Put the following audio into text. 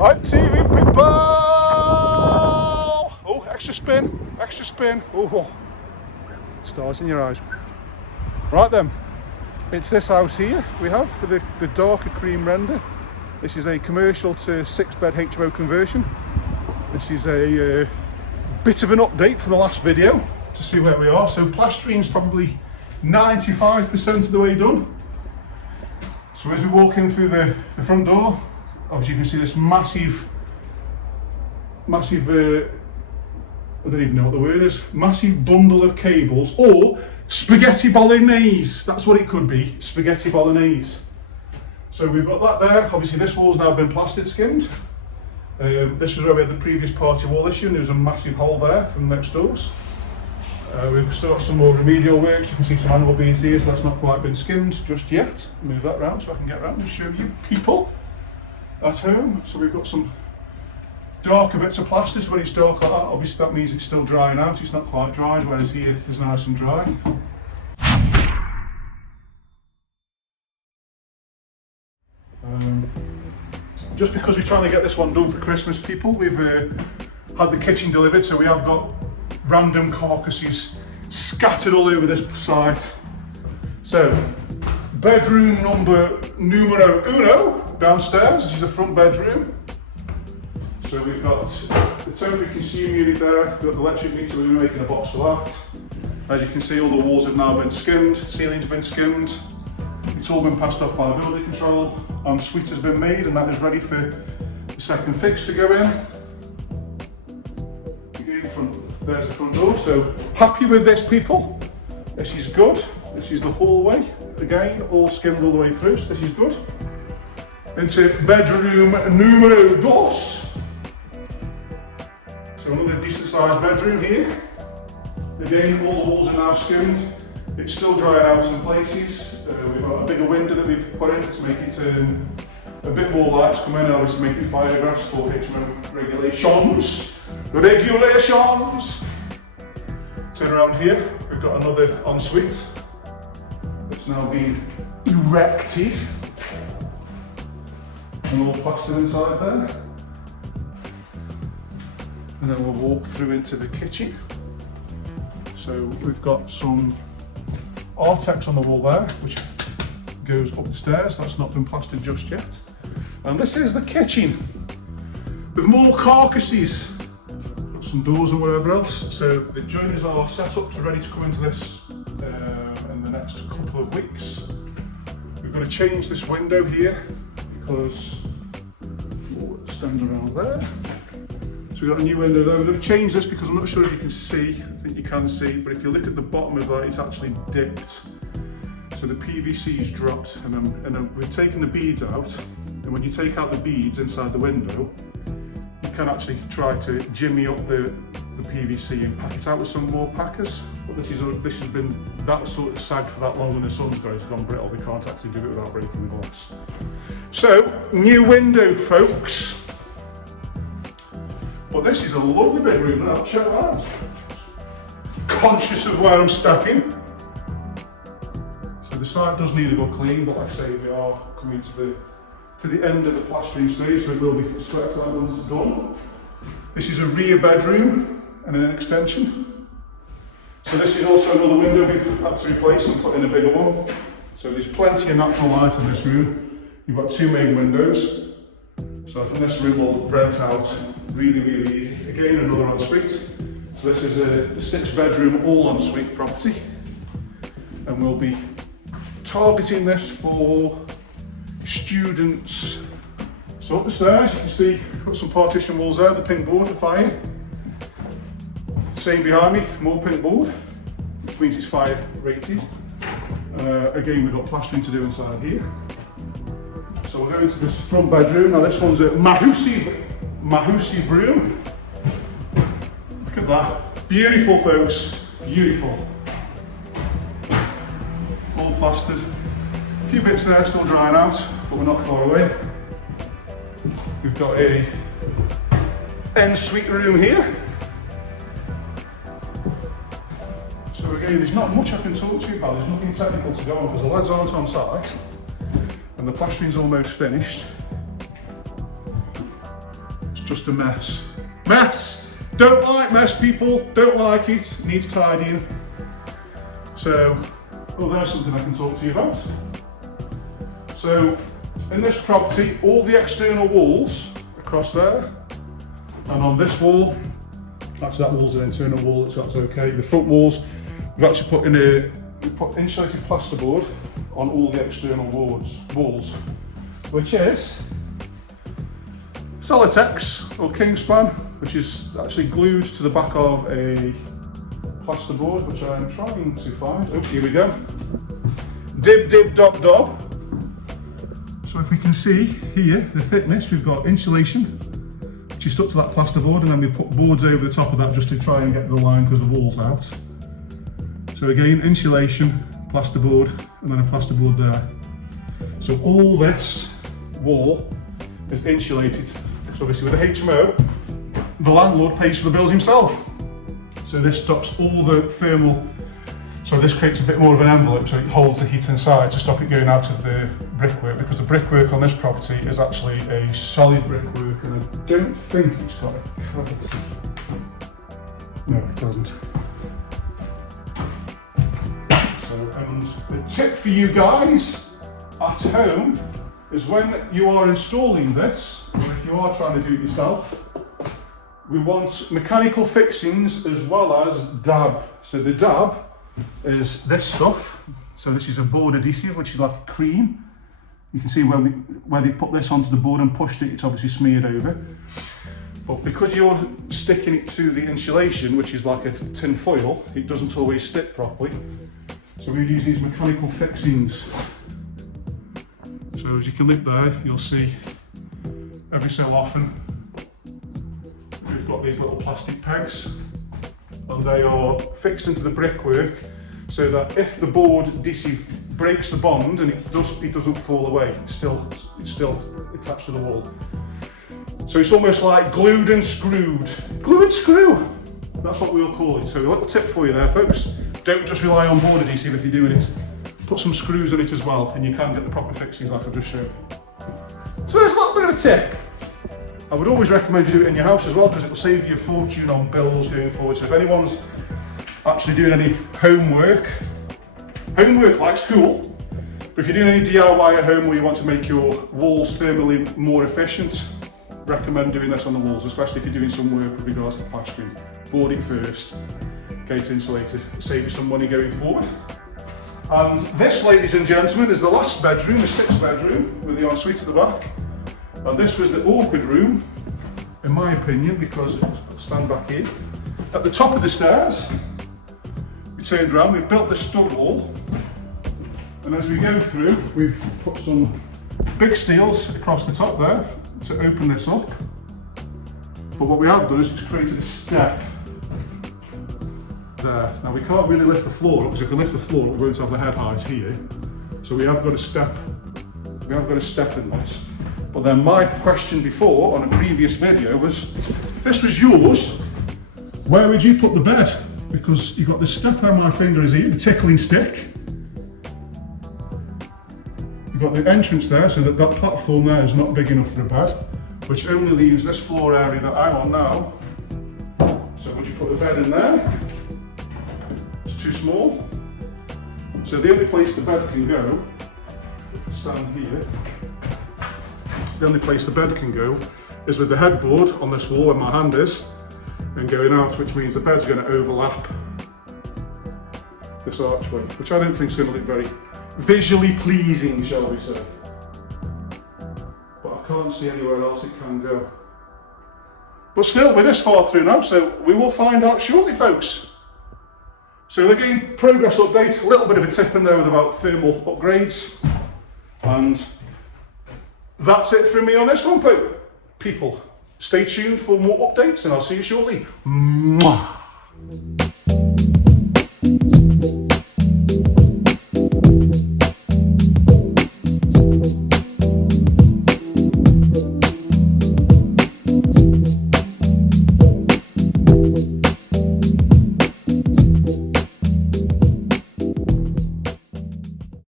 Hi TV people! Oh, extra spin, extra spin. Oh, stars in your eyes. Right then, it's this house here we have for the darker cream render. This is a commercial to 6-bed HMO conversion. This is a bit of an update from the last video to see where we are. So plastering's probably 95% of the way done. So as we walk in through the front door, obviously you can see this massive, I don't even know what the word is, massive bundle of cables, or spaghetti bolognese. That's what it could be, spaghetti bolognese. So we've got that there. Obviously this wall's now been plastered skimmed. This was where we had the previous party wall issue, and there was a massive hole there from next doors. We've started some more remedial works. You can see some animal beans here, so that's not quite been skimmed just yet. Move that round so I can get around and show you people at home. So we've got some darker bits of plaster, so when it's dark like that, obviously that means it's still drying out. It's not quite dried, whereas here it's nice and dry. Just because we're trying to get this one done for Christmas, people, we've had the kitchen delivered, so we have got random carcasses scattered all over this site. So, bedroom numero uno downstairs. This is the front bedroom. So we've got the temporary consumer unit there, we've got the electric meter, we're making a box for that. As you can see, all the walls have now been skimmed, the ceiling's been skimmed. It's all been passed off by building control. Ensuite has been made, and that is ready for the second fix to go in. Again, there's the front door. So happy with this, people. This is good. This is the hallway. Again, all skimmed all the way through, so this is good. Into bedroom numero dos. So another decent sized bedroom here. Again, all the walls are now skimmed. It's still drying out in places. We've got a bigger window that we've put in to make it a bit more light to come in, and obviously make it fiberglass for HMO regulations. Turn around here, we've got another ensuite. It's now being erected. And all plastered inside there. And then we'll walk through into the kitchen. So we've got some Artex on the wall there, which goes up the stairs. That's not been plastered just yet. And this is the kitchen with more carcasses, some doors and whatever else. So the joiners are set up to ready to come into this in the next couple of weeks. We've got to change this window here because it stands around there. So we've got a new window there. We're going to change this because I'm not sure if you can see. I think you can see, but if you look at the bottom of that, it's actually dipped. So the PVC's dropped, and then we've taken the beads out. And when you take out the beads inside the window, you can actually try to jimmy up the PVC and pack it out with some more packers. But this has been that sort of sagged for that long, and the sun's gone brittle. We can't actually do it without breaking the glass. So new window, folks. But this is a lovely bedroom now, check that out. Conscious of where I'm stacking. So the site does need a good clean, but like I say, we are coming to the end of the plastering stage, so it will be swept out once it's done. This is a rear bedroom and an extension. So this is also another window we've had to replace and put in a bigger one. So there's plenty of natural light in this room. You've got two main windows. So I think this room will rent out really, really easy. Again, another ensuite. So this is a 6-bedroom all ensuite property. And we'll be targeting this for students. So up the stairs, you can see, got some partition walls there, the pink board for fire. Same behind me, more pink board, which means it's fire rated. Again, we've got plastering to do inside here. So we'll go into this front bedroom. Now this one's a massive room. Look at that. Beautiful, folks. Beautiful. All plastered. A few bits there still drying out, but we're not far away. We've got a ensuite room here. So again, there's not much I can talk to you about. There's nothing technical to go on because the lads aren't on site. And the plastering's almost finished. just a mess. Mess! Don't like mess, people. Don't like it. Needs tidying. So, oh, there's something I can talk to you about. So, in this property, all the external walls across there, and on this wall, actually that wall's an internal wall, so that's okay. The front walls, we've actually put insulated plasterboard on all the external walls, which is Celotex or Kingspan, which is actually glued to the back of a plasterboard, which I'm trying to find. Oh, here we go. Dib, dib, dob, dob. So if we can see here, the thickness, we've got insulation, which is stuck to that plasterboard, and then we put boards over the top of that just to try and get the line because the wall's out. So again, insulation, plasterboard, and then a plasterboard there. So all this wall is insulated. So obviously with the HMO, the landlord pays for the bills himself. So this stops all the thermal, so this creates a bit more of an envelope so it holds the heat inside to stop it going out of the brickwork, because the brickwork on this property is actually a solid brickwork and I don't think it's got a cavity. No, it doesn't. So, and the tip for you guys at home is when you are installing this, or if you are trying to do it yourself, we want mechanical fixings as well as dab. So the dab is this stuff. So this is a board adhesive, which is like a cream. You can see where they put this onto the board and pushed it, it's obviously smeared over. But because you're sticking it to the insulation, which is like a tin foil, it doesn't always stick properly. So we use these mechanical fixings. So as you can look there, you'll see every so often we've got these little plastic pegs, and they are fixed into the brickwork so that if the board adhesive breaks the bond and it doesn't fall away, it's still attached to the wall. So it's almost like glued and screwed. Glue and screw! That's what we'll call it. So a little tip for you there, folks. Don't just rely on board adhesive if you're doing it. Put some screws on it as well, and you can get the proper fixings like I've just shown. So there's a little bit of a tip. I would always recommend you do it in your house as well, because it will save you a fortune on bills going forward. So if anyone's actually doing any homework like school, but if you're doing any DIY at home where you want to make your walls thermally more efficient, recommend doing this on the walls, especially if you're doing some work with regards to plastering. Board it first, get it insulated, save you some money going forward. And this, ladies and gentlemen, is the last bedroom, the 6th bedroom, with the ensuite at the back. And this was the awkward room, in my opinion, because I'll stand back here. At the top of the stairs, we turned around, we've built this stud wall, and as we go through, we've put some big steels across the top there to open this up. But what we have done is just created a step there. Now we can't really lift the floor up, because if we lift the floor up, we won't have the head height here. So we have got a step. We have got a step in this. But then my question before on a previous video was, if this was yours, where would you put the bed? Because you've got the step where my finger is here, the tickling stick. You've got the entrance there, so that platform there is not big enough for a bed, which only leaves this floor area that I'm on now. So would you put the bed in there? It's too small. So the only place the bed can go, if I stand here, the only place the bed can go is with the headboard on this wall where my hand is, and going out, which means the bed's going to overlap this archway, which I don't think is going to look very visually pleasing, shall we say. But I can't see anywhere else it can go. But still, we're this far through now, so we will find out shortly, folks. So again, progress update, a little bit of a tip in there with about thermal upgrades, and that's it from me on this one, people. Stay tuned for more updates, and I'll see you shortly. Mwah.